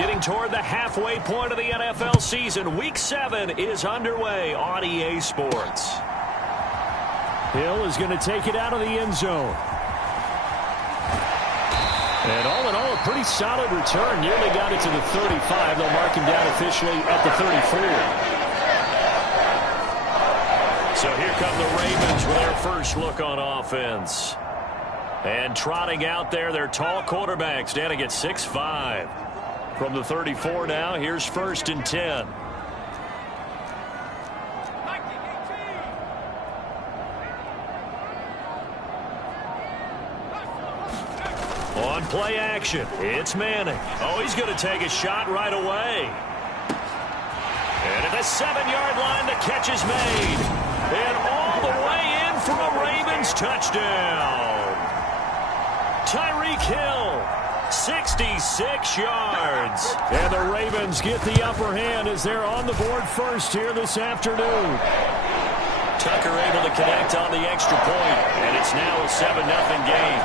Getting toward the halfway point of the NFL season. Week 7 is underway on EA Sports. Hill is going to take it out of the end zone. And all in all, a pretty solid return. Nearly got it to the 35. They'll mark him down officially at the 34. So here come the Ravens with their first look on offense. And trotting out there, their tall quarterback standing at 6'5". From the 34 now, here's 1st and 10. On play action, it's Manning. Oh, he's going to take a shot right away. And at the 7-yard line, the catch is made. And all the way in from a Ravens touchdown. Tyreek Hill, 66 yards. And the Ravens get the upper hand as they're on the board first here this afternoon. Tucker able to connect on the extra point, and it's now a 7-0 game.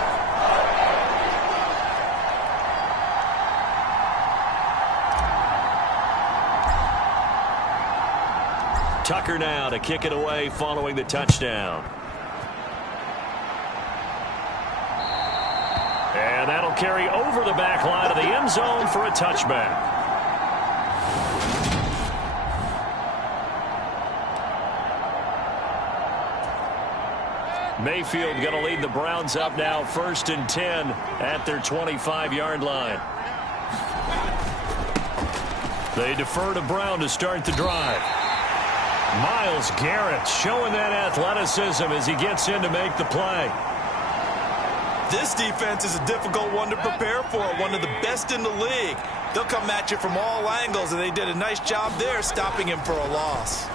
Tucker now to kick it away following the touchdown. And that'll carry over the back line of the end zone for a touchback. Mayfield going to lead the Browns up now 1st and 10 at their 25-yard line. They defer to Brown to start the drive. Myles Garrett showing that athleticism as he gets in to make the play. This defense is a difficult one to prepare for, one of the best in the league. They'll come at you from all angles, and they did a nice job there stopping him for a loss.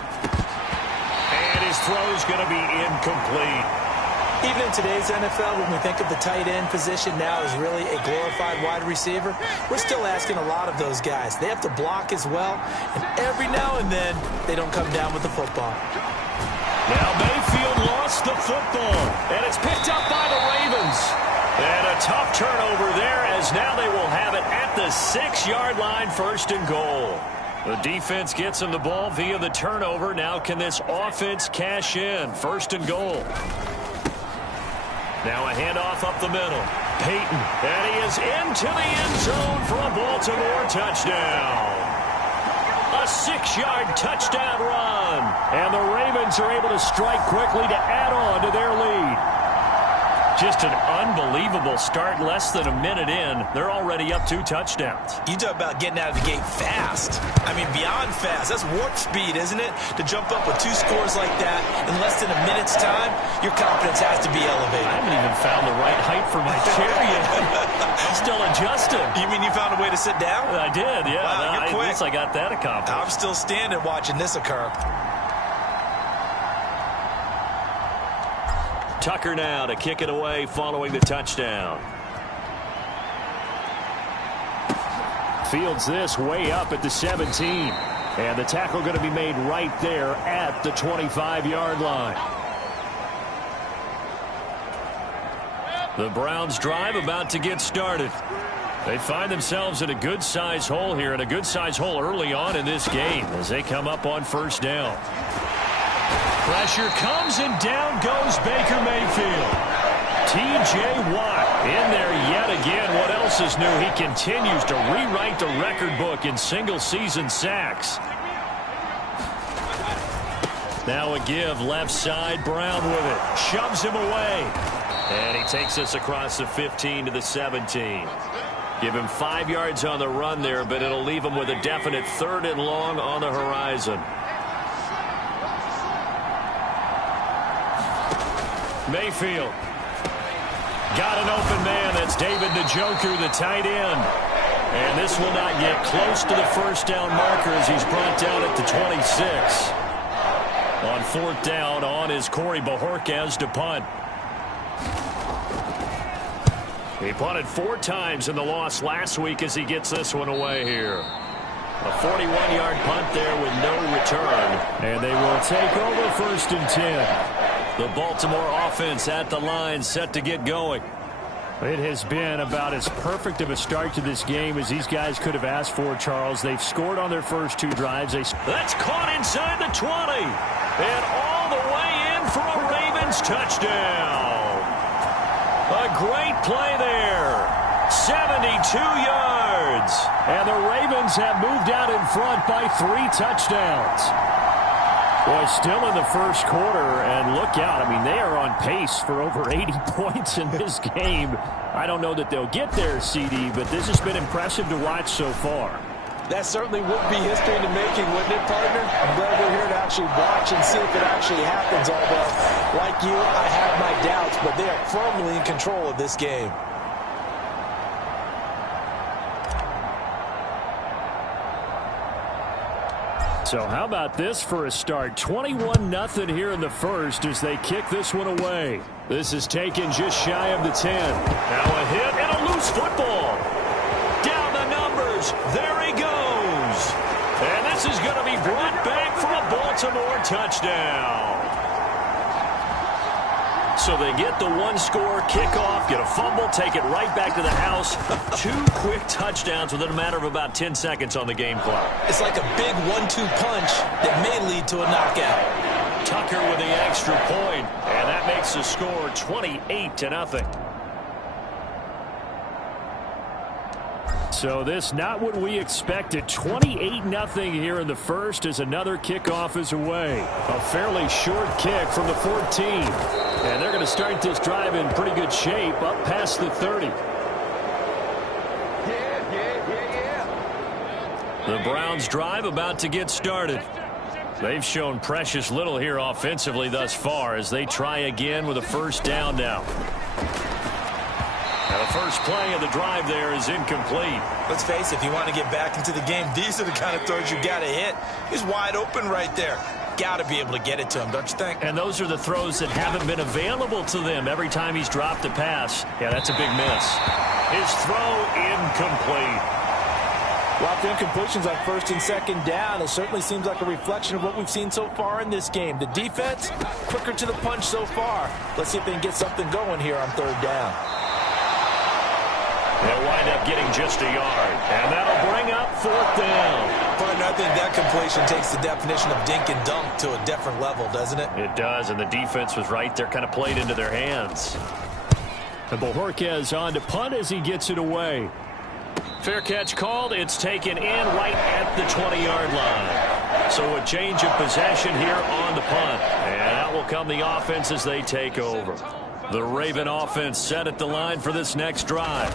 And his throw's going to be incomplete. Even in today's NFL, when we think of the tight end position now as really a glorified wide receiver, we're still asking a lot of those guys. They have to block as well, and every now and then, they don't come down with the football. Now Mayfield lost the football, and it's picked up by the Ravens. And a tough turnover there, as now they will have it at the 6-yard line, 1st and goal. The defense gets him the ball via the turnover. Now can this offense cash in? 1st and goal. Now a handoff up the middle. Peyton, and he is into the end zone for a Baltimore touchdown. A 6-yard touchdown run. And the Ravens are able to strike quickly to add on to their lead. Just an unbelievable start. Less than a minute in, they're already up 2 touchdowns. You talk about getting out of the gate fast. I mean, beyond fast. That's warp speed, isn't it? To jump up with 2 scores like that in less than a minute's time, your confidence has to be elevated. I haven't even found the right height for my chair yet. I'm still adjusting. You mean you found a way to sit down? I did, yeah. Wow, you're quick. At least I got that accomplished. I'm still standing watching this occur. Tucker now to kick it away following the touchdown. Fields this way up at the 17. And the tackle going to be made right there at the 25-yard line. The Browns drive about to get started. They find themselves in a good-sized hole here, and a good-sized hole early on in this game as they come up on 1st down. Pressure comes, and down goes Baker Mayfield. T.J. Watt in there yet again. What else is new? He continues to rewrite the record book in single-season sacks. Now a give, left side, Brown with it. Shoves him away. And he takes us across the 15 to the 17. Give him 5 yards on the run there, but it'll leave him with a definite 3rd and long on the horizon. Mayfield. Got an open man. That's David Njoku, the tight end. And this will not get close to the 1st down marker as he's brought down at the 26. On 4th down, on is Corey Bojorquez to punt. He punted 4 times in the loss last week as he gets this one away here. A 41-yard punt there with no return. And they will take over 1st and 10. The Baltimore offense at the line, set to get going. It has been about as perfect of a start to this game as these guys could have asked for, Charles. They've scored on their first two drives. That's caught inside the 20. And all the way in for a Ravens touchdown. A great play there. 72 yards. And the Ravens have moved out in front by 3 touchdowns. Boy, still in the first quarter, and look out. I mean, they are on pace for over 80 points in this game. I don't know that they'll get there, CD, but this has been impressive to watch so far. That certainly would be history in the making, wouldn't it, partner? I'm glad we're here to actually watch and see if it actually happens, although, like you, I have my doubts, but they are firmly in control of this game. So how about this for a start? 21-0 here in the first as they kick this one away. This is taken just shy of the 10. Now a hit and a loose football. Down the numbers. There he goes. And this is going to be brought back for a Baltimore touchdown. So they get the one-score kickoff, get a fumble, take it right back to the house. 2 quick touchdowns within a matter of about 10 seconds on the game clock. It's like a big 1-2 punch that may lead to a knockout. Tucker with the extra point, and that makes the score 28-0. So this not what we expected. 28-0 here in the first as another kickoff is away. A fairly short kick from the 14. And they're going to start this drive in pretty good shape up past the 30. The Browns drive about to get started. They've shown precious little here offensively thus far as they try again with a first down now. Now the first play of the drive there is incomplete. Let's face it, if you want to get back into the game, these are the kind of throws you got to hit. He's wide open right there. Got to be able to get it to him, don't you think? And those are the throws that haven't been available to them every time he's dropped a pass. Yeah, that's a big miss. His throw incomplete. Lots of incompletions on first and second down. It certainly seems like a reflection of what we've seen so far in this game. The defense, quicker to the punch so far. Let's see if they can get something going here on third down. They'll wind up getting just a yard. And that'll bring up fourth down. Partner, I think that completion takes the definition of dink and dunk to a different level, doesn't it? It does, and the defense was right there, kind of played into their hands. And Bojorquez on to punt as he gets it away. Fair catch called. It's taken in right at the 20-yard line. So a change of possession here on the punt. And out will come the offense as they take over. The Raven offense set at the line for this next drive.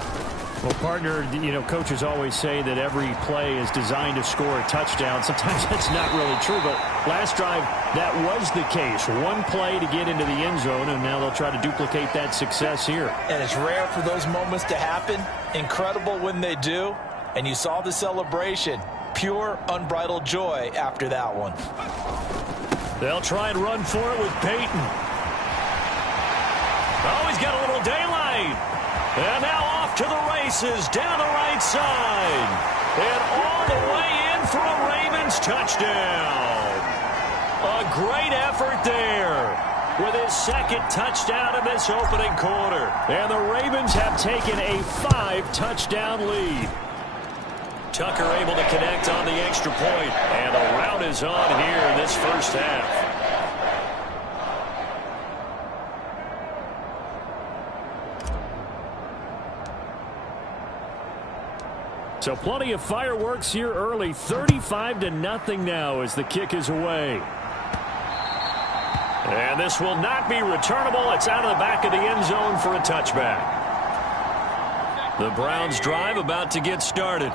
Well, partner, you know, coaches always say that every play is designed to score a touchdown. Sometimes that's not really true, but last drive, that was the case. One play to get into the end zone, and now they'll try to duplicate that success here. And it's rare for those moments to happen. Incredible when they do. And you saw the celebration. Pure, unbridled joy after that one. They'll try and run for it with Peyton. Oh, he's got a little daylight. And now off to the races down the right side. And all the way in for a Ravens touchdown. A great effort there with his second touchdown in this opening quarter. And the Ravens have taken a 5-touchdown lead. Tucker able to connect on the extra point. And the route is on here in this first half. So plenty of fireworks here early. 35-0 now as the kick is away. And this will not be returnable. It's out of the back of the end zone for a touchback. The Browns drive about to get started.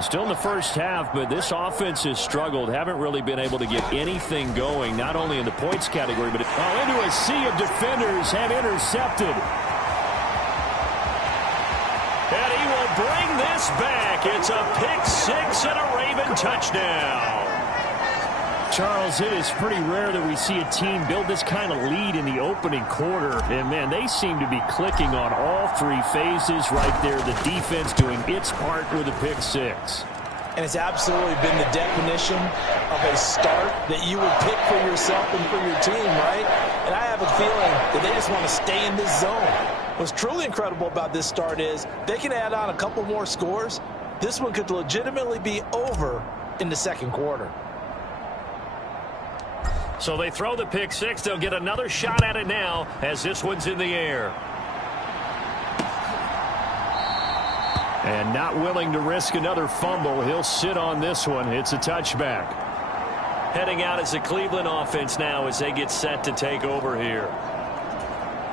Still in the first half, but this offense has struggled. Haven't really been able to get anything going, not only in the points category, but into a sea of defenders have intercepted. And he will bring this back. It's a pick-6 and a Raven touchdown. Charles, it is pretty rare that we see a team build this kind of lead in the opening quarter. And, man, they seem to be clicking on all three phases right there. The defense doing its part with a pick-6. And it's absolutely been the definition of a start that you would pick for yourself and for your team, right? And I have a feeling that they just want to stay in this zone. What's truly incredible about this start is they can add on a couple more scores. This one could legitimately be over in the second quarter. So they throw the pick six. They'll get another shot at it now as this one's in the air. And not willing to risk another fumble. He'll sit on this one. It's a touchback. Heading out as the Cleveland offense now as they get set to take over here.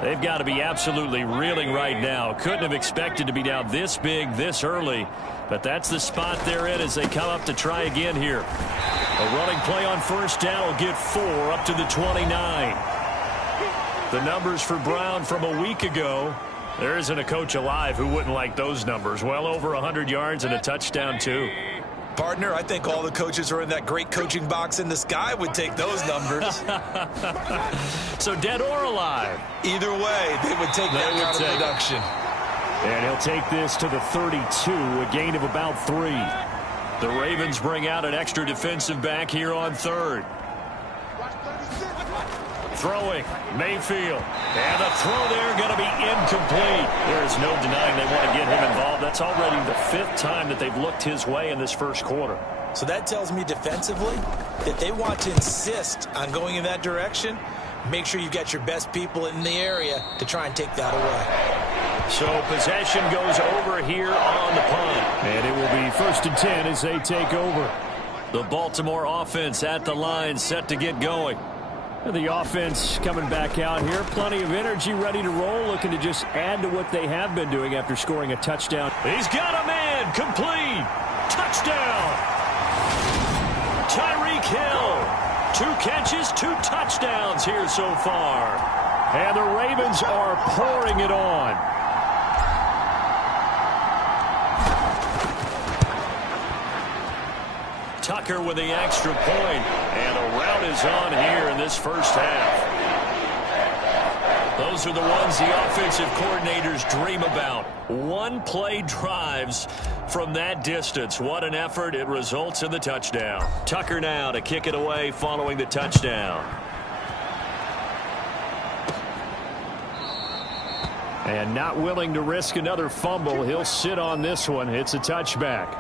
They've got to be absolutely reeling right now. Couldn't have expected to be down this big this early. But that's the spot they're in as they come up to try again here. A running play on first down will get 4 up to the 29. The numbers for Brown from a week ago. There isn't a coach alive who wouldn't like those numbers. Well over 100 yards and a touchdown, too. Partner, I think all the coaches who are in that great coaching box in the sky would take those numbers. So dead or alive? Either way, they would take that kind of production. And he'll take this to the 32, a gain of about 3. The Ravens bring out an extra defensive back here on third. Throwing, Mayfield. And the throw there going to be incomplete. There is no denying they want to get him involved. That's already the 5th time that they've looked his way in this first quarter. So that tells me defensively that they want to insist on going in that direction. Make sure you've got your best people in the area to try and take that away. So possession goes over here on the punt. And it will be 1st and 10 as they take over. The Baltimore offense at the line set to get going. The offense coming back out here. Plenty of energy, ready to roll, looking to just add to what they have been doing after scoring a touchdown. He's got a man. Complete. Touchdown. Tyreek Hill. 2 catches, 2 touchdowns here so far. And the Ravens are pouring it on. Tucker with the extra point, and a rout is on here in this first half. Those are the ones the offensive coordinators dream about. One-play drives from that distance. What an effort. It results in the touchdown. Tucker now to kick it away following the touchdown. And not willing to risk another fumble. He'll sit on this one. It's a touchback.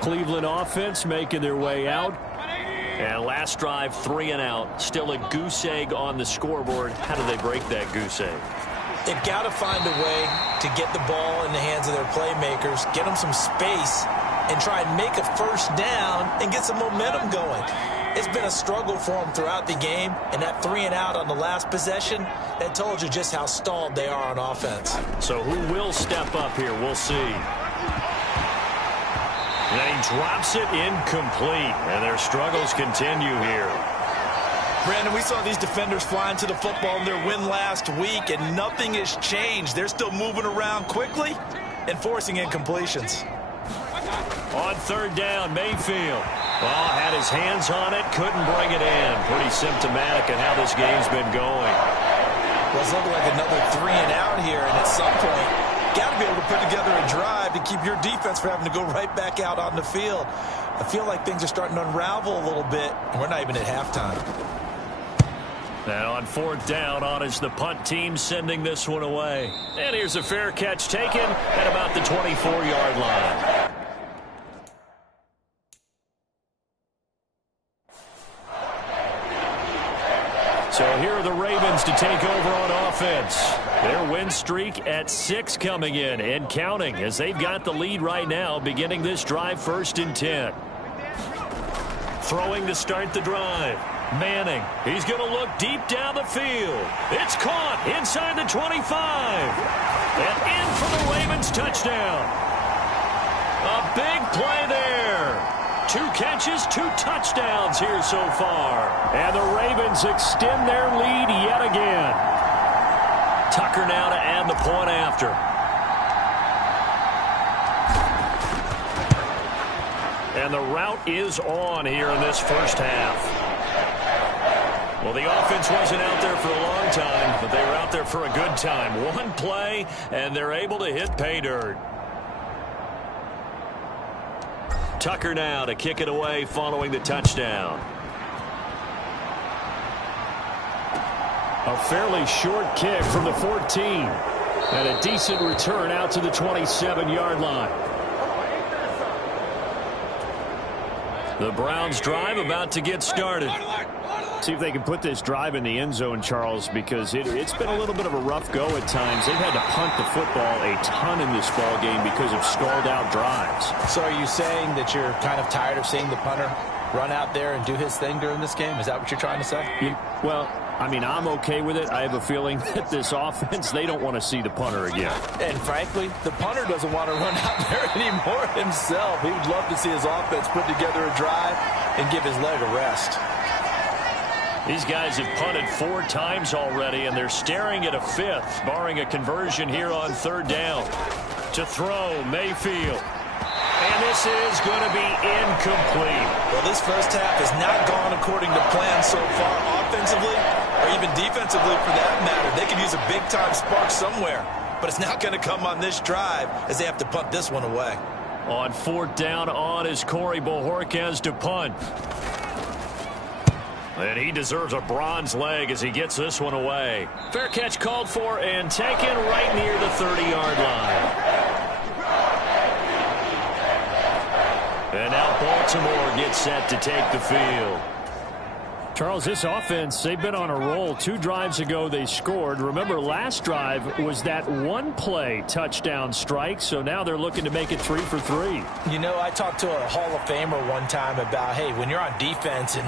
Cleveland offense making their way out. And last drive, 3 and out. Still a goose egg on the scoreboard. How do they break that goose egg? They've got to find a way to get the ball in the hands of their playmakers, get them some space, and try and make a first down and get some momentum going. It's been a struggle for them throughout the game, and that 3 and out on the last possession, that told you just how stalled they are on offense. So who will step up here? We'll see. And he drops it incomplete, and their struggles continue here. Brandon, we saw these defenders flying to the football in their win last week, and nothing has changed. They're still moving around quickly and forcing incompletions. On third down, Mayfield. Well, had his hands on it, couldn't bring it in. Pretty symptomatic of how this game's been going. Well, it's looking like another 3 and out here, and at some point, got to be able to put together a drive to keep your defense from having to go right back out on the field. I feel like things are starting to unravel a little bit, and we're not even at halftime. Now on fourth down, on is the punt team sending this one away. And here's a fair catch taken at about the 24-yard line. So here are the Ravens to take over on offense. Their win streak at 6 coming in and counting as they've got the lead right now beginning this drive 1st and 10. Throwing to start the drive. Manning, he's going to look deep down the field. It's caught inside the 25. And in for the Ravens touchdown. A big play there. 2 catches, 2 touchdowns here so far. And the Ravens extend their lead yet again. Tucker now to add the point after. And the route is on here in this first half. Well, the offense wasn't out there for a long time, but they were out there for a good time. One play, and they're able to hit pay dirt. Tucker now to kick it away following the touchdown. A fairly short kick from the 14. And a decent return out to the 27-yard line. The Browns drive about to get started. See if they can put this drive in the end zone, Charles, because it's been a little bit of a rough go at times. They've had to punt the football a ton in this ball game because of stalled out drives. So are you saying that you're kind of tired of seeing the punter run out there and do his thing during this game? Is that what you're trying to say? Well, I mean, I'm okay with it. I have a feeling that this offense, they don't want to see the punter again. And frankly, the punter doesn't want to run out there anymore himself. He would love to see his offense put together a drive and give his leg a rest. These guys have punted 4 times already, and they're staring at a 5th, barring a conversion here on 3rd down. To throw, Mayfield. And this is going to be incomplete. Well, this first half has not gone according to plan so far, offensively or even defensively for that matter. They could use a big-time spark somewhere, but it's not going to come on this drive as they have to punt this one away. On 4th down on is Corey Bojorquez to punt. And he deserves a bronze leg as he gets this one away. Fair catch called for and taken right near the 30-yard line. And now Baltimore gets set to take the field. Charles, this offense, they've been on a roll. 2 drives ago, they scored. Remember, last drive was that one-play touchdown strike, so now they're looking to make it 3 for 3. You know, I talked to a Hall of Famer one time about, hey, when you're on defense and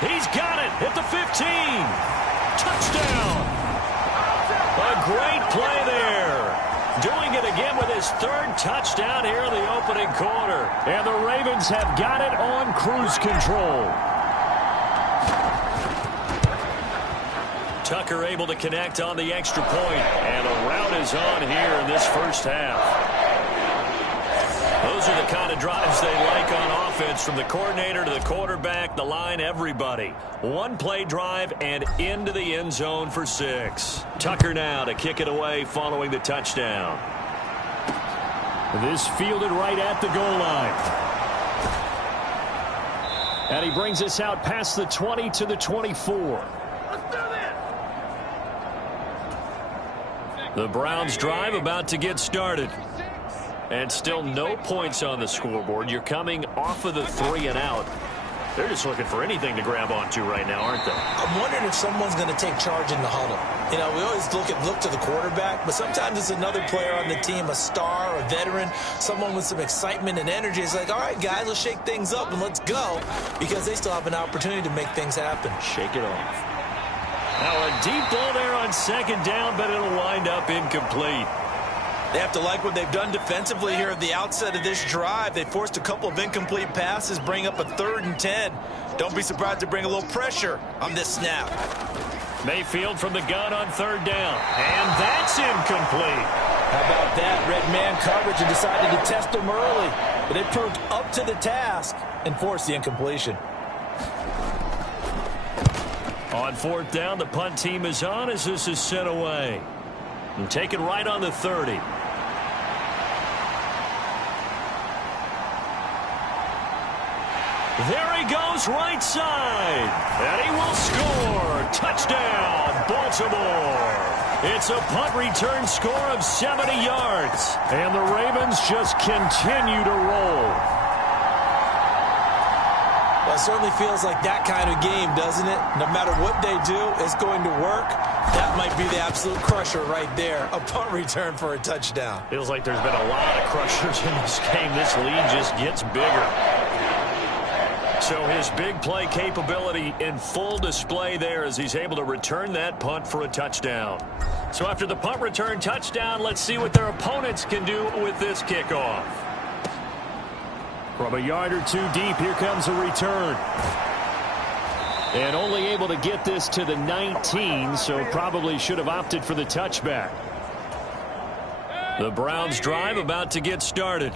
he's got it at the 15. Touchdown. A great play there. Doing it again with his 3rd touchdown here in the opening quarter. And the Ravens have got it on cruise control. Tucker able to connect on the extra point. And a rout is on here in this first half. Those are the kind of drives they like on offense, from the coordinator to the quarterback, the line, everybody. 1-play drive and into the end zone for 6. Tucker now to kick it away following the touchdown. This fielded right at the goal line. And he brings us out past the 20 to the 24. The Browns drive about to get started. And still no points on the scoreboard. You're coming off of the 3 and out. They're just looking for anything to grab onto right now, aren't they? I'm wondering if someone's going to take charge in the huddle. You know, we always look to the quarterback, but sometimes it's another player on the team, a star, a veteran, someone with some excitement and energy. It's like, all right, guys, let's shake things up and let's go, because they still have an opportunity to make things happen. Shake it off. Now a deep ball there on 2nd down, but it'll wind up incomplete. They have to like what they've done defensively here at the outset of this drive. They forced a couple of incomplete passes, bring up a 3rd and 10. Don't be surprised to bring a little pressure on this snap. Mayfield from the gun on 3rd down. And that's incomplete. How about that? Red man coverage and decided to test them early. But they proved up to the task and forced the incompletion. On 4th down, the punt team is on as this is sent away. And taken right on the 30. There he goes right side. And he will score. Touchdown, Baltimore. It's a punt return score of 70 yards. And the Ravens just continue to roll. Well, it certainly feels like that kind of game, doesn't it? No matter what they do, it's going to work. That might be the absolute crusher right there. A punt return for a touchdown. Feels like there's been a lot of crushers in this game. This lead just gets bigger. So his big play capability in full display there as he's able to return that punt for a touchdown. So after the punt return touchdown, let's see what their opponents can do with this kickoff. From a yard or 2 deep, here comes a return. And only able to get this to the 19, so probably should have opted for the touchback. The Browns drive about to get started.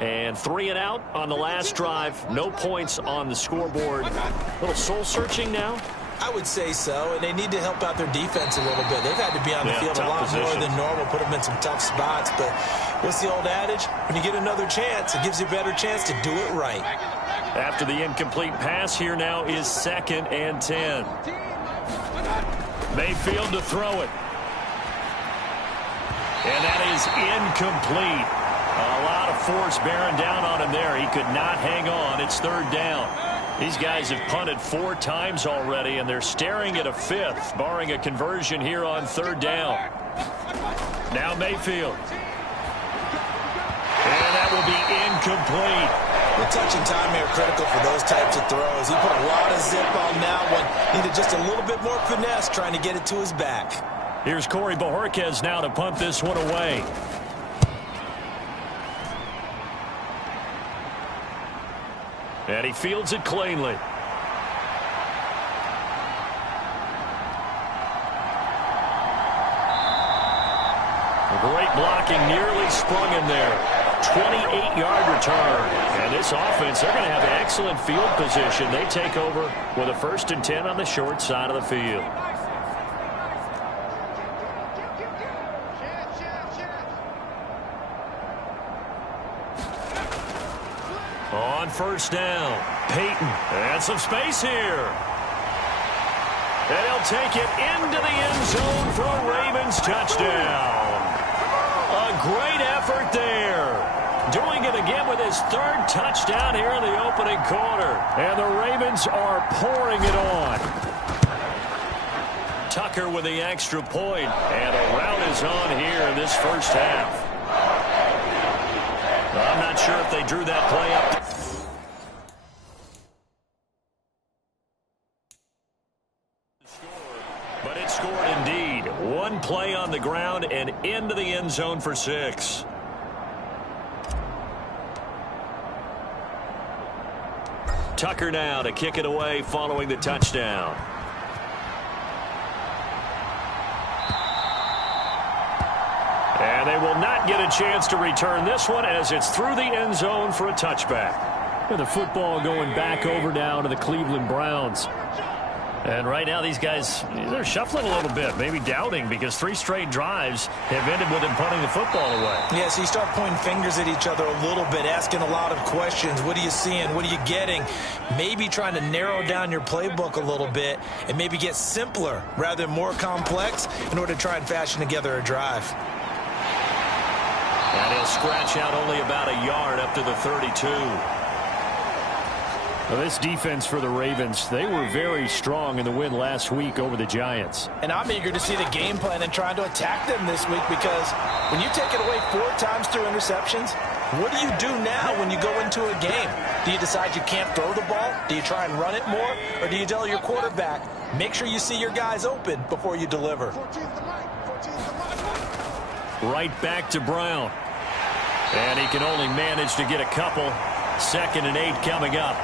And 3 and out on the last drive. No points on the scoreboard. A little soul-searching now? I would say so, and they need to help out their defense a little bit. They've had to be on the field a lot more than normal, put them in some tough spots. But what's the old adage? When you get another chance, it gives you a better chance to do it right. After the incomplete pass, here now is 2nd and 10. Mayfield to throw it. And that is incomplete. A lot of force bearing down on him there. He could not hang on. It's third down. These guys have punted 4 times already, and they're staring at a 5th, barring a conversion here on third down. Now Mayfield. And that will be incomplete. The touch and time here critical for those types of throws. He put a lot of zip on that one. Needed just a little bit more finesse trying to get it to his back. Here's Corey Bojorquez now to punt this one away. And he fields it cleanly. Great blocking, nearly sprung him there. 28-yard return. And this offense, they're going to have excellent field position. They take over with a 1st and 10 on the short side of the field. On first down, Peyton. And some space here. And he'll take it into the end zone for a Ravens touchdown. A great effort there. Doing it again with his 3rd touchdown here in the opening quarter. And the Ravens are pouring it on. Tucker with the extra point. And a rout is on here in this first half. I'm not sure if they drew that play up. But it scored indeed. 1 play on the ground and into the end zone for 6. Tucker now to kick it away following the touchdown. And they will not get a chance to return this one as it's through the end zone for a touchback. And the football going back over now to the Cleveland Browns. And right now these guys, they're shuffling a little bit, maybe doubting, because 3 straight drives have ended with them punting the football away. Yeah, so you start pointing fingers at each other a little bit, asking a lot of questions. What are you seeing? What are you getting? Maybe trying to narrow down your playbook a little bit and maybe get simpler rather than more complex in order to try and fashion together a drive. And he'll scratch out only about a yard up to the 32. Well, this defense for the Ravens, they were very strong in the win last week over the Giants. And I'm eager to see the game plan and trying to attack them this week, because when you take it away 4 times through interceptions, what do you do now when you go into a game? Do you decide you can't throw the ball? Do you try and run it more? Or do you tell your quarterback, make sure you see your guys open before you deliver? Right back to Brown. And he can only manage to get a couple. 2nd and 8 coming up.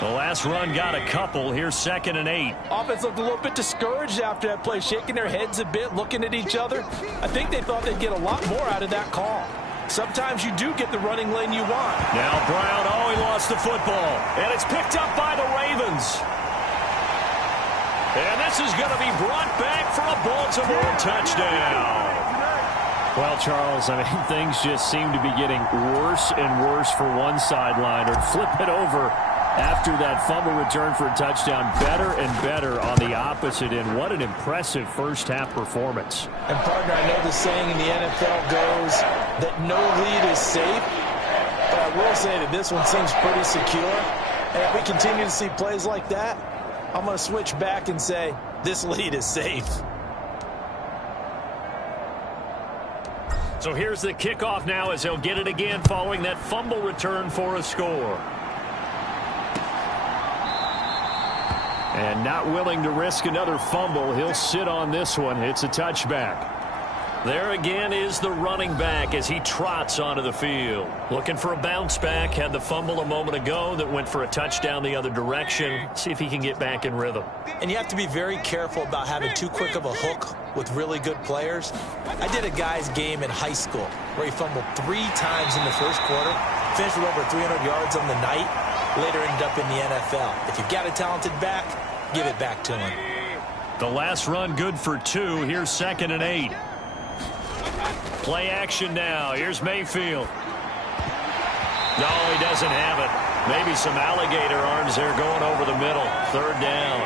The last run got a couple. Here's 2nd and 8. Offense looked a little bit discouraged after that play, shaking their heads a bit, looking at each other. I think they thought they'd get a lot more out of that call. Sometimes you do get the running lane you want. Now Brown, he lost the football. And it's picked up by the Ravens. And this is going to be brought back for a Baltimore touchdown. Well, Charles, I mean, things just seem to be getting worse and worse for one sideline, or flip it over after that fumble return for a touchdown. Better and better on the opposite end. What an impressive first-half performance. And, partner, I know the saying in the NFL goes that no lead is safe, but I will say that this one seems pretty secure. And if we continue to see plays like that, I'm going to switch back and say this lead is safe. So here's the kickoff now as they'll get it again following that fumble return for a score. And not willing to risk another fumble, he'll sit on this one. It's a touchback. There again is the running back as he trots onto the field. Looking for a bounce back. Had the fumble a moment ago that went for a touchdown the other direction. See if he can get back in rhythm. And you have to be very careful about having too quick of a hook with really good players. I did a guy's game in high school where he fumbled 3 times in the first quarter, finished with over 300 yards on the night, later ended up in the NFL. If you've got a talented back, give it back to him. The last run good for 2. Here's 2nd and 8. Play action now. Here's Mayfield. No, he doesn't have it. Maybe some alligator arms there going over the middle. 3rd down.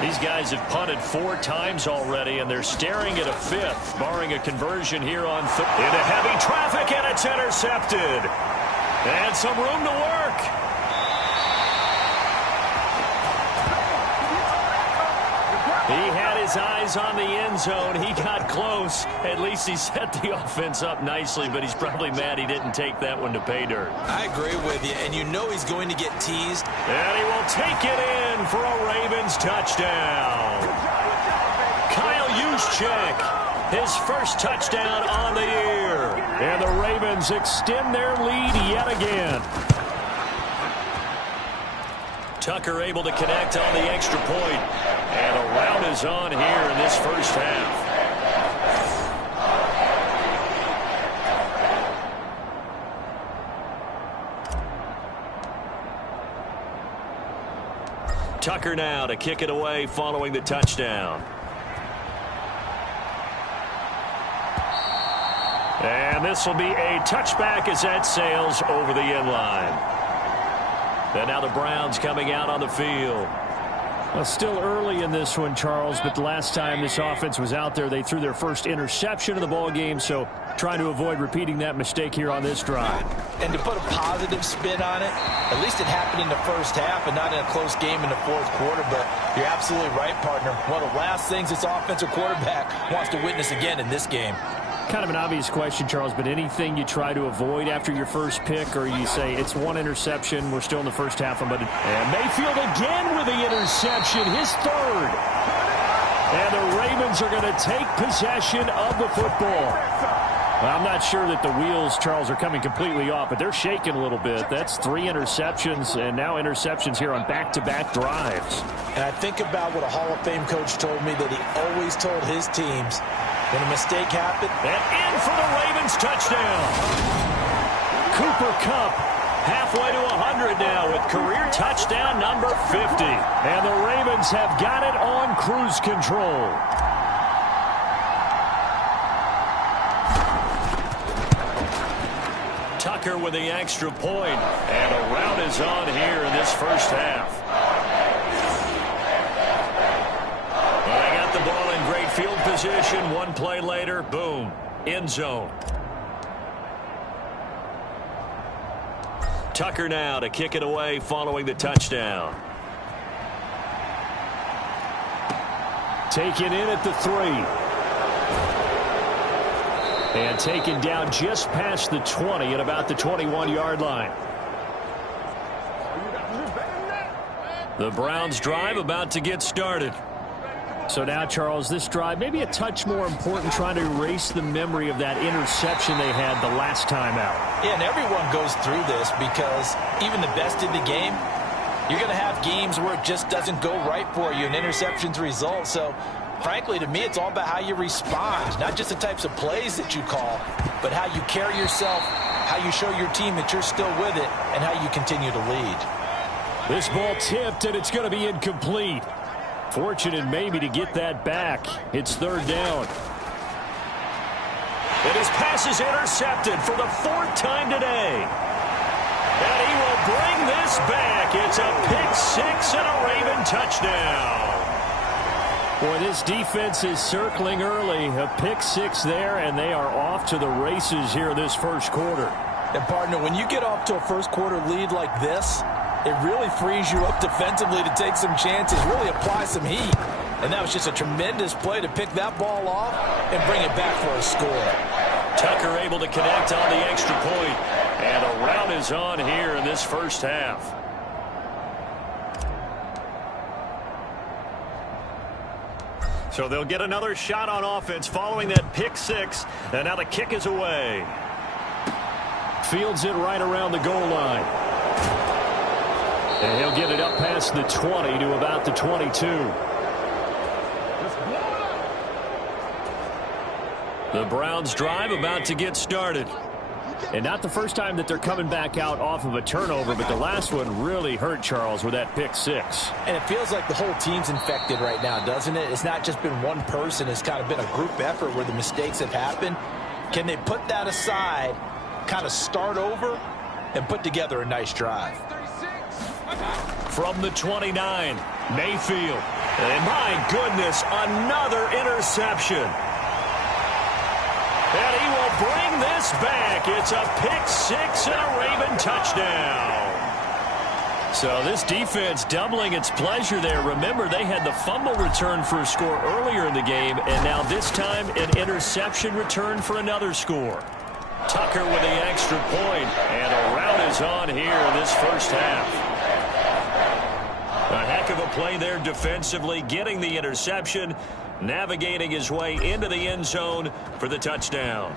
These guys have punted 4 times already, and they're staring at a 5th, barring a conversion here on third. Into heavy traffic, and it's intercepted. And some room to work. He had his eyes on the end zone. He got close. At least he set the offense up nicely, but he's probably mad he didn't take that one to pay dirt. I agree with you, and you know he's going to get teased. And he will take it in for a Ravens touchdown. Kyle Juszczyk, his first touchdown on the year. And the Ravens extend their lead yet again. Tucker able to connect on the extra point. And a rout is on here in this first half. Tucker now to kick it away following the touchdown. And this will be a touchback as that sails over the end line. And now the Browns coming out on the field. Well, still early in this one, Charles, but the last time this offense was out there, they threw their first interception of the ball game, so trying to avoid repeating that mistake here on this drive. And to put a positive spin on it, at least it happened in the first half and not in a close game in the fourth quarter, but you're absolutely right, partner. One of the last things this offensive quarterback wants to witness again in this game. Kind of an obvious question, Charles, but anything you try to avoid after your first pick, or you say it's one interception, we're still in the first half of it. And Mayfield again with the interception, his third. And the Ravens are going to take possession of the football. Well, I'm not sure that the wheels, Charles, are coming completely off, but they're shaking a little bit. That's 3 interceptions, and now interceptions here on back-to-back drives. And I think about what a Hall of Fame coach told me that he always told his teams, when a mistake happened. And in for the Ravens touchdown. Cooper Kupp halfway to 100 now with career touchdown number 50. And the Ravens have got it on cruise control. Tucker with the extra point. And a rout is on here in this first half. Well, they got the ball in great field position. One play later, boom, end zone. Tucker now to kick it away following the touchdown. Taken in at the 3. And taken down just past the 20 at about the 21-yard line. The Browns drive about to get started. So now, Charles, this drive maybe a touch more important, trying to erase the memory of that interception they had the last time out. Yeah, and everyone goes through this because even the best in the game, you're going to have games where it just doesn't go right for you and interceptions result. So, frankly, to me, it's all about how you respond, not just the types of plays that you call, but how you carry yourself, how you show your team that you're still with it, and how you continue to lead. This ball tipped, and it's going to be incomplete. Fortunate maybe to get that back. It's third down. And his pass is intercepted for the 4th time today. And he will bring this back. It's a pick-6 and a Raven touchdown. Boy, this defense is circling early. A pick-6 there, and they are off to the races here this first quarter. And, partner, when you get off to a first-quarter lead like this, it really frees you up defensively to take some chances, really apply some heat. And that was just a tremendous play to pick that ball off and bring it back for a score. Tucker able to connect on the extra point. And a rout is on here in this first half. So they'll get another shot on offense following that pick-6. And now the kick is away. Fields it right around the goal line. And he'll get it up past the 20 to about the 22. The Browns drive about to get started. And not the first time that they're coming back out off of a turnover, but the last one really hurt, Charles, with that pick-6. And it feels like the whole team's infected right now, doesn't it? It's not just been one person. It's kind of been a group effort where the mistakes have happened. Can they put that aside, kind of start over, and put together a nice drive? From the 29, Mayfield. And my goodness, another interception. And he will bring this back. It's a pick-6 and a Raven touchdown. So this defense doubling its pleasure there. Remember, they had the fumble return for a score earlier in the game, and now this time an interception return for another score. Tucker with the extra point, and a rout is on here in this first half. A heck of a play there defensively, getting the interception, navigating his way into the end zone for the touchdown.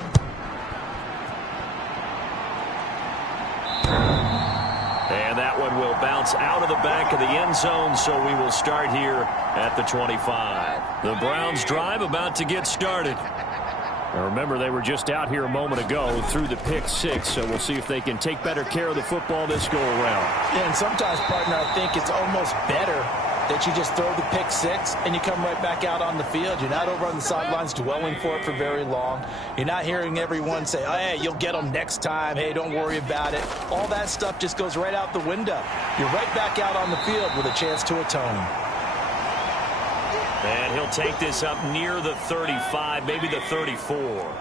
And that one will bounce out of the back of the end zone, so we will start here at the 25. The Browns drive about to get started. Now remember, they were just out here a moment ago through the pick-6, so we'll see if they can take better care of the football this go-around. Yeah, and sometimes, partner, I think it's almost better that you just throw the pick-6 and you come right back out on the field. You're not over on the sidelines dwelling for it for very long. You're not hearing everyone say, oh, hey, you'll get them next time. Hey, don't worry about it. All that stuff just goes right out the window. You're right back out on the field with a chance to atone. And he'll take this up near the 35, maybe the 34.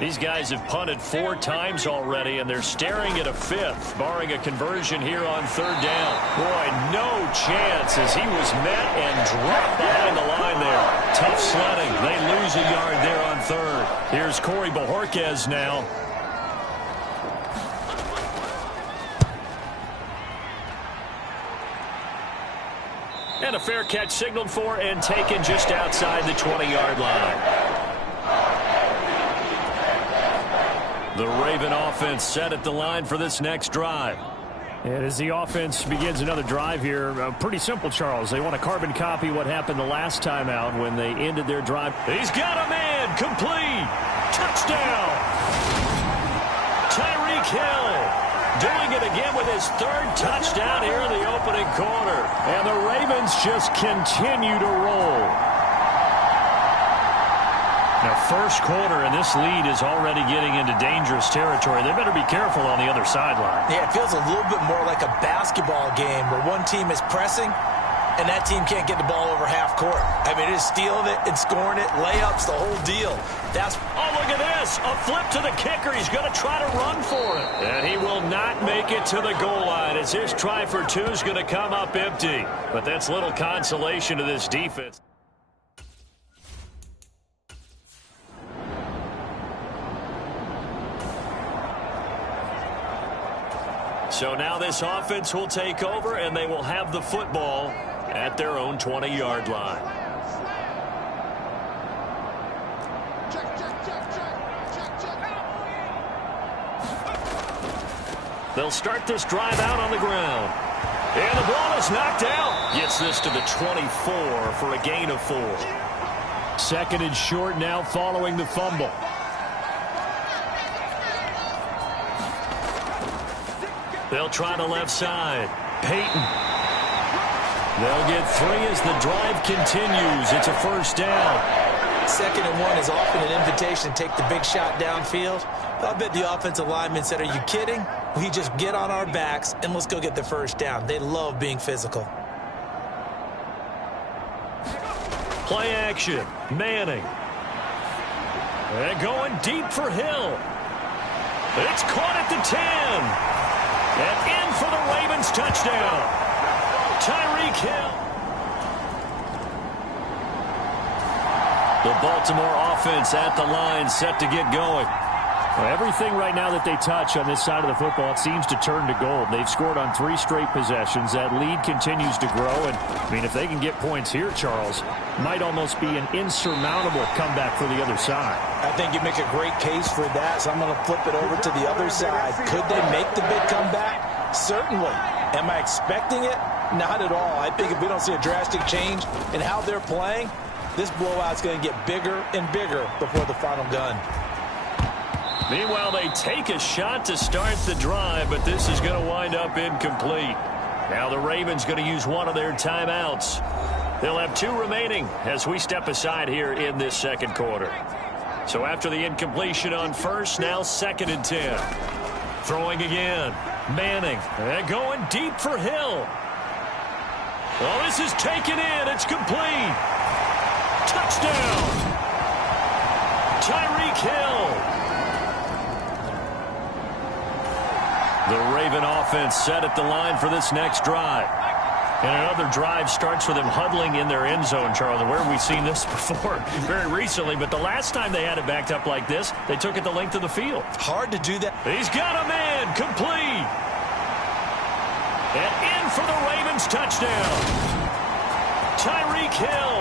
These guys have punted 4 times already, and they're staring at a 5th, barring a conversion here on 3rd down. Boy, no chance as he was met and dropped behind the line there. Tough sledding. They lose a yard there on 3rd. Here's Corey Bojorquez now. And a fair catch signaled for and taken just outside the 20-yard line. The Raven offense set at the line for this next drive. And as the offense begins another drive here, pretty simple, Charles. They want to carbon copy what happened the last time out when they ended their drive. He's got a man. Complete. Touchdown. Tyreek Hill doing it again with his 3rd touchdown here in the opening quarter. And the Ravens just continue to roll. Now, first quarter, and this lead is already getting into dangerous territory. They better be careful on the other sideline. Yeah, it feels a little bit more like a basketball game where one team is pressing and that team can't get the ball over half court. I mean, it is stealing it and scoring it, layups, the whole deal. Oh, look at this. A flip to the kicker. He's going to try to run for it. And he will not make it to the goal line as his try for 2 is going to come up empty. But that's little consolation to this defense. So now this offense will take over, and they will have the football at their own 20-yard line. They'll start this drive out on the ground. And the ball is knocked out. Gets this to the 24 for a gain of 4. 2nd and short now following the fumble. They'll try the left side. Peyton. They'll get 3 as the drive continues. It's a 1st down. 2nd and 1 is often an invitation to take the big shot downfield. I bet the offensive lineman said, are you kidding? We just get on our backs and let's go get the 1st down. They love being physical. Play action. Manning. And going deep for Hill. It's caught at the 10. And in for the Ravens touchdown. Tyreek Hill. The Baltimore offense at the line set to get going. Well, everything right now that they touch on this side of the football, it seems to turn to gold. They've scored on 3 straight possessions. That lead continues to grow. And, I mean, if they can get points here, Charles, might almost be an insurmountable comeback for the other side. I think you make a great case for that, so I'm going to flip it over to the other side. Could they make the big comeback? Certainly. Am I expecting it? Not at all. I think if we don't see a drastic change in how they're playing, this blowout's going to get bigger and bigger before the final gun. Meanwhile, they take a shot to start the drive, but this is going to wind up incomplete. Now the Ravens going to use one of their timeouts. They'll have 2 remaining as we step aside here in this 2nd quarter. So after the incompletion on 1st, now 2nd and 10. Throwing again. Manning. And going deep for Hill. Well, this is taken in. It's complete. Touchdown. Tyreek Hill. The Raven offense set at the line for this next drive. And another drive starts with them huddling in their end zone, Charles. Where have we seen this before? Very recently, but the last time they had it backed up like this, they took it the length of the field. Hard to do that. He's got a man, complete. And in for the Ravens touchdown. Tyreek Hill,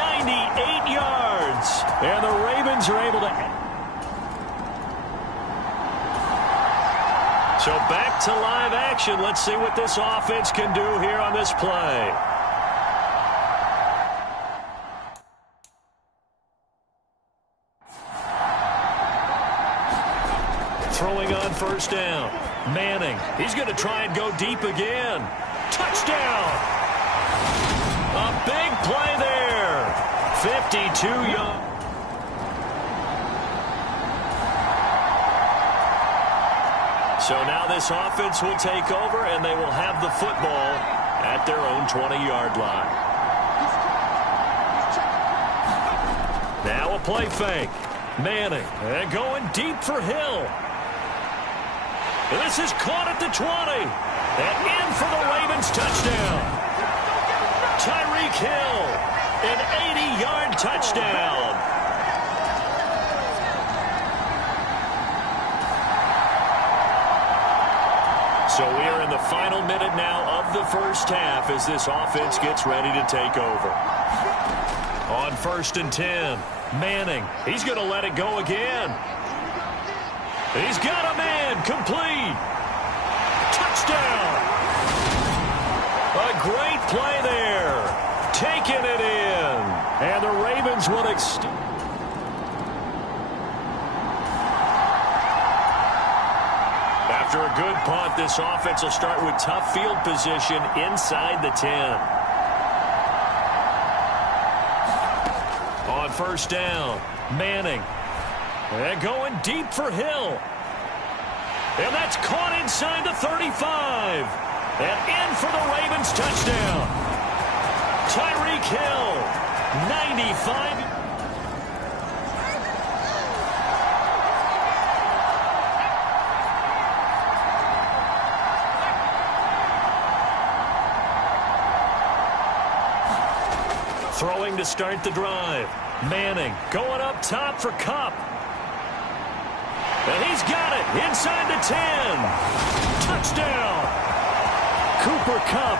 98 yards. And the Ravens are able to... So back to live action. Let's see what this offense can do here on this play. Throwing on first down. Manning. He's going to try and go deep again. Touchdown. A big play there. 52 yards. So now this offense will take over, and they will have the football at their own 20-yard line. Now a play fake. Manning, and going deep for Hill. This is caught at the 20. And in for the Ravens touchdown. Tyreek Hill, an 80-yard touchdown. So we are in the final minute now of the first half as this offense gets ready to take over. On first and 10, Manning. He's going to let it go again. He's got a man, complete. Touchdown. A great play there. Taking it in. And the Ravens will extend. After a good punt, this offense will start with tough field position inside the 10. On first down, Manning. And going deep for Hill. And that's caught inside the 35. And in for the Ravens touchdown. Tyreek Hill, 95. Throwing to start the drive. Manning going up top for Kupp. And he's got it inside the 10. Touchdown. Cooper Kupp.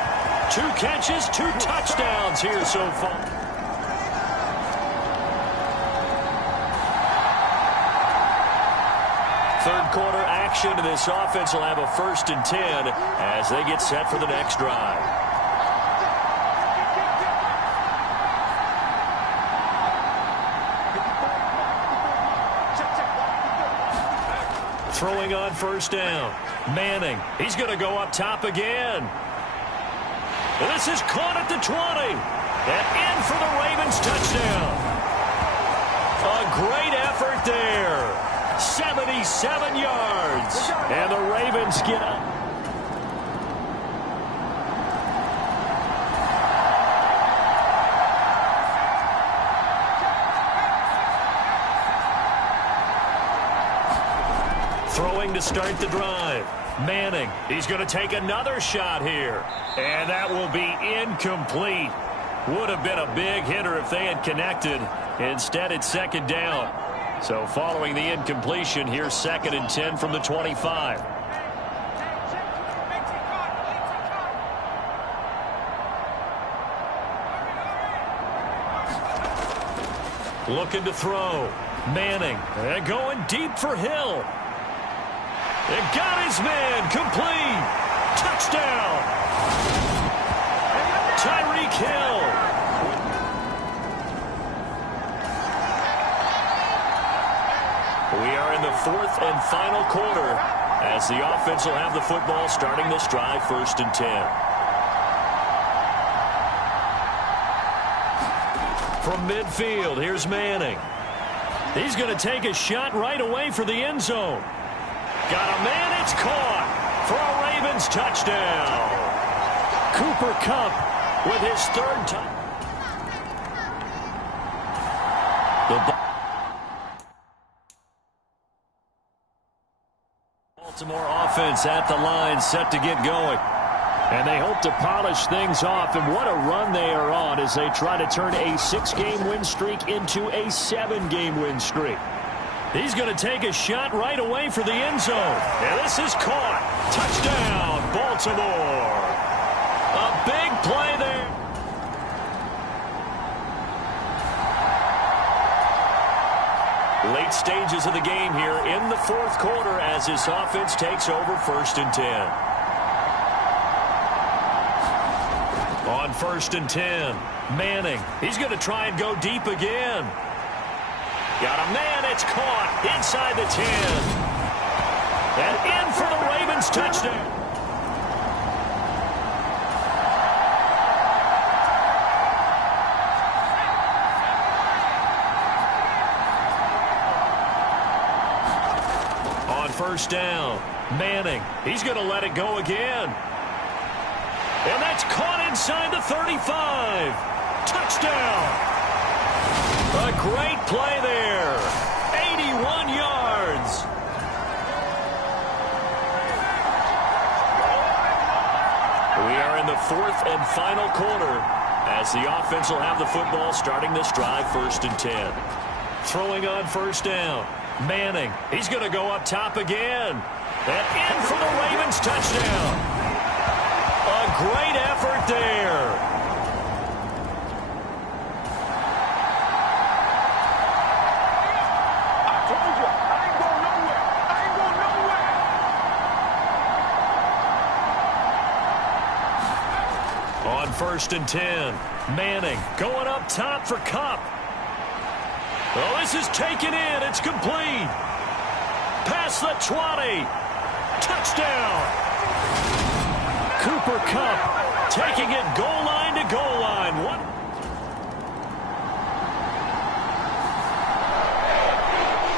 2 catches, 2 touchdowns here so far. Third quarter action, and this offense will have a first and 10 as they get set for the next drive. Throwing on first down. Manning. He's going to go up top again. And this is caught at the 20. And in for the Ravens touchdown. A great effort there. 77 yards. And the Ravens get up. Throwing to start the drive. Manning. He's going to take another shot here. And that will be incomplete. Would have been a big hitter if they had connected. Instead, it's second down. So following the incompletion, here's second and 10 from the 25. Looking to throw. Manning. And going deep for Hill. And got his man, complete. Touchdown. Tyreek Hill. We are in the fourth and final quarter as the offense will have the football starting this drive first and 10. From midfield, here's Manning. He's going to take a shot right away for the end zone. Got a man, it's caught for a Ravens touchdown. Cooper Kupp with his third time. Baltimore offense at the line, set to get going. And they hope to polish things off, and what a run they are on as they try to turn a 6-game win streak into a 7-game win streak. He's going to take a shot right away for the end zone. And this is caught. Touchdown, Baltimore. A big play there. Late stages of the game here in the fourth quarter as this offense takes over 1st and 10. On 1st and 10, Manning. He's going to try and go deep again. Got a man, it's caught inside the 10. And in for the Ravens touchdown. On 1st down, Manning. He's going to let it go again. And that's caught inside the 35. Touchdown. A great play there. 81 yards. We are in the 4th and final quarter as the offense will have the football starting this drive 1st and 10. Throwing on 1st down. Manning. He's going to go up top again. And in for the Ravens touchdown. A great effort there. On 1st and 10, Manning going up top for Kupp. Well, this is taken in. It's complete. Past the 20. Touchdown. Cooper Kupp taking it goal line to goal line. What?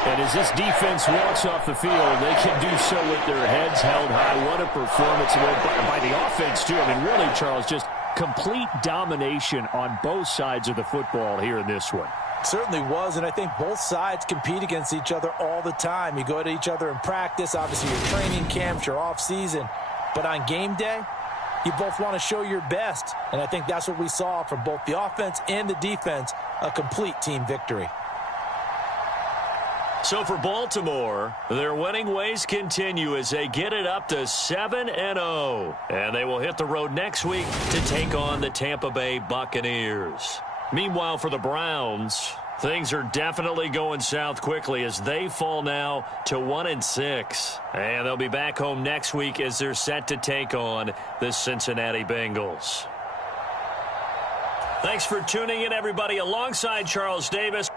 And as this defense walks off the field, they can do so with their heads held high. What a performance by the offense, too. I mean, really, Charles, just complete domination on both sides of the football here in this one. Certainly was, and I think both sides compete against each other all the time. You go to each other in practice, obviously your training camps, your off-season. But on game day, you both want to show your best. And I think that's what we saw from both the offense and the defense, a complete team victory. So for Baltimore, their winning ways continue as they get it up to 7-0. And they will hit the road next week to take on the Tampa Bay Buccaneers. Meanwhile, for the Browns, things are definitely going south quickly as they fall now to 1-6. And they'll be back home next week as they're set to take on the Cincinnati Bengals. Thanks for tuning in, everybody. Alongside Charles Davis,